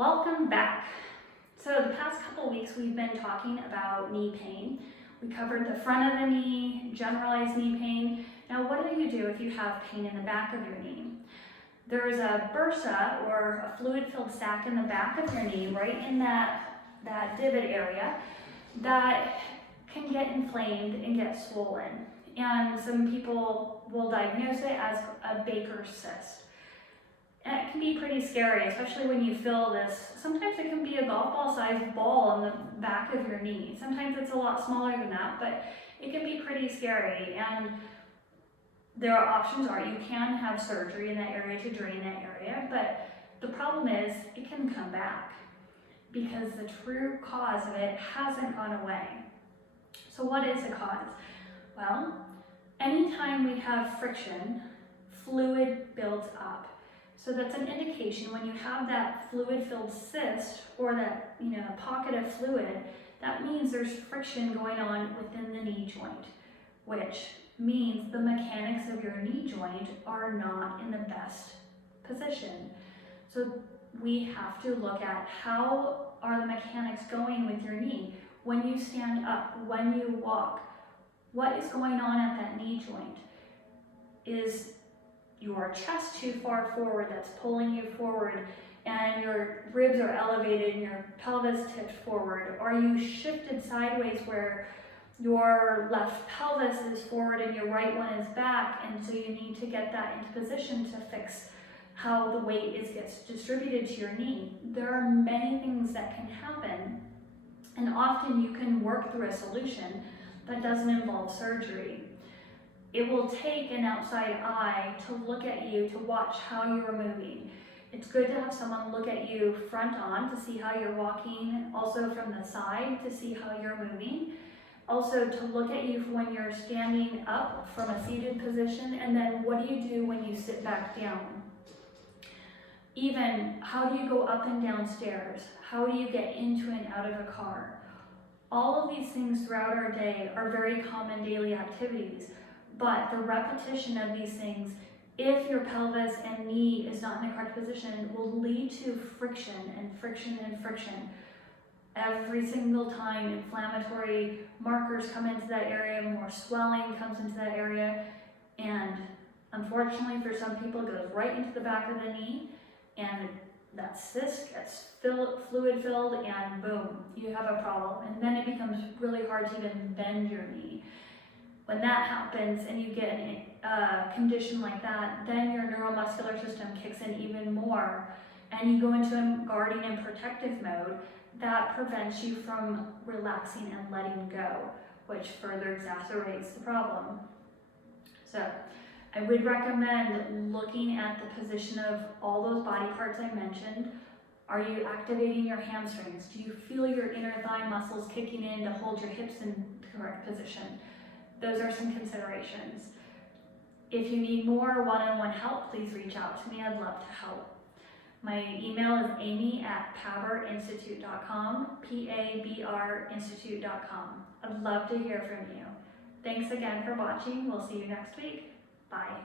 Welcome back. So the past couple weeks we've been talking about knee pain. We covered the front of the knee, generalized knee pain. Now what do you do if you have pain in the back of your knee? There is a bursa, or a fluid-filled sac in the back of your knee, right in that divot area, that can get inflamed and get swollen. And some people will diagnose it as a Baker's cyst. And it can be pretty scary, especially when you feel this. Sometimes it can be a golf ball sized ball on the back of your knee. Sometimes it's a lot smaller than that, but it can be pretty scary. And there are options you can have surgery in that area to drain that area, but the problem is it can come back because the true cause of it hasn't gone away. So what is the cause? Well, anytime we have friction, fluid builds up. So that's an indication when you have that fluid-filled cyst or that pocket of fluid, that means there's friction going on within the knee joint, which means the mechanics of your knee joint are not in the best position. So we have to look at how are the mechanics going with your knee. When you stand up, when you walk, what is going on at that knee joint? Is your chest too far forward that's pulling you forward and your ribs are elevated and your pelvis tipped forward? Are you shifted sideways where your left pelvis is forward and your right one is back, and so you need to get that into position to fix how the weight gets distributed to your knee? There are many things that can happen, and often you can work through a solution that doesn't involve surgery. It will take an outside eye to look at you, to watch how you're moving. It's good to have someone look at you front on to see how you're walking, also from the side to see how you're moving. Also to look at you when you're standing up from a seated position, and then what do you do when you sit back down? Even how do you go up and down stairs? How do you get into and out of a car? All of these things throughout our day are very common daily activities. But the repetition of these things, if your pelvis and knee is not in the correct position, will lead to friction and friction and friction. Every single time inflammatory markers come into that area, more swelling comes into that area, and unfortunately for some people it goes right into the back of the knee, and that cyst gets fluid filled, and boom, you have a problem. And then it becomes really hard to even bend your knee. When that happens and you get a condition like that, then your neuromuscular system kicks in even more, and you go into a guarding and protective mode that prevents you from relaxing and letting go, which further exacerbates the problem. So I would recommend looking at the position of all those body parts I mentioned. Are you activating your hamstrings? Do you feel your inner thigh muscles kicking in to hold your hips in the correct position? Those are some considerations. If you need more one-on-one help, please reach out to me. I'd love to help. My email is amy@paberinstitute.com, PABRinstitute.com. I'd love to hear from you. Thanks again for watching. We'll see you next week. Bye.